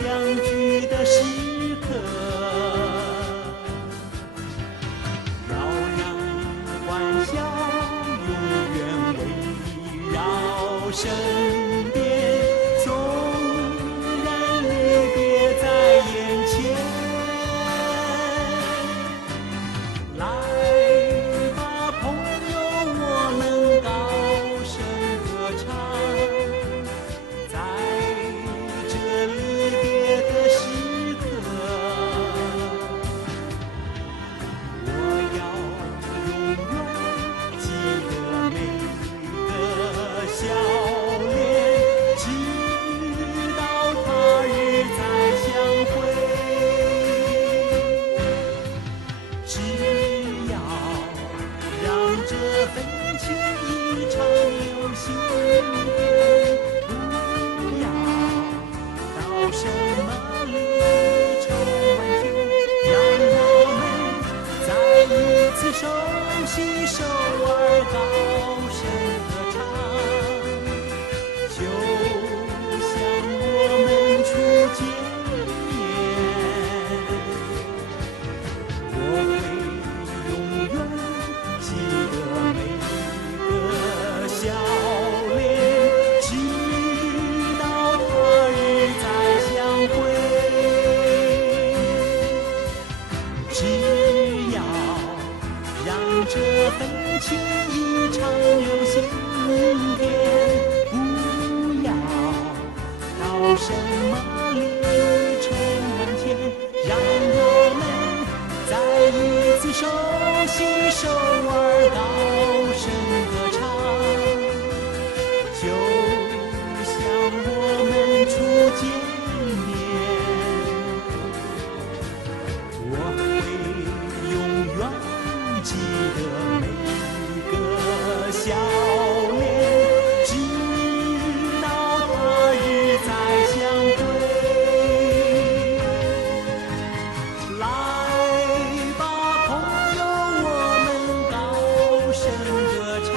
相聚的时刻，要让欢笑永远围绕身边，纵然离别在眼前。来吧，朋友，我们高声歌唱，在这离别的时刻，我要永远记得每个笑脸，直到他日再相会。只要让这份情一场流星变，不要到什么离愁万千，让我们再一次手牵手儿高声歌唱，就像我们初见面。我会永远记得每个笑脸，直到他日再相会。只要让这份情一场流星变，不要到什么离愁万千，让我们再一次手牵手儿高声歌唱，就像我们初见面。我会永远记得每个笑脸，直到他日再相会。来吧，朋友，我们高声歌唱，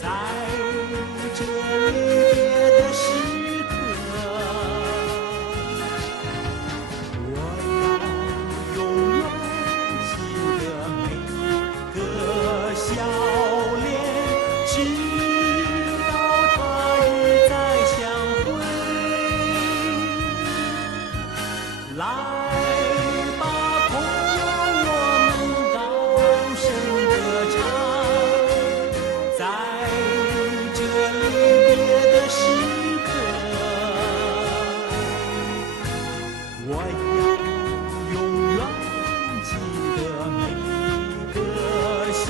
在这离别的时刻，我要永远记得每个笑脸，直到他日再相会。来吧，朋友，我们高声歌唱，在这离别的时刻，我要永远记得每个笑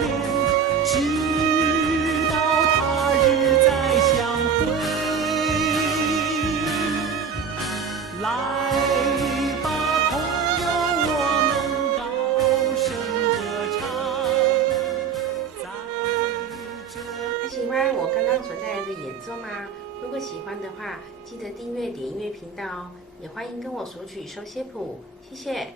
脸，直到他日再相会。来吧，朋友，我们高声歌唱，在这还喜欢我刚刚所带来的演奏吗？如果喜欢的话，记得订阅点音乐频道哦，也欢迎跟我索取手写谱，谢谢。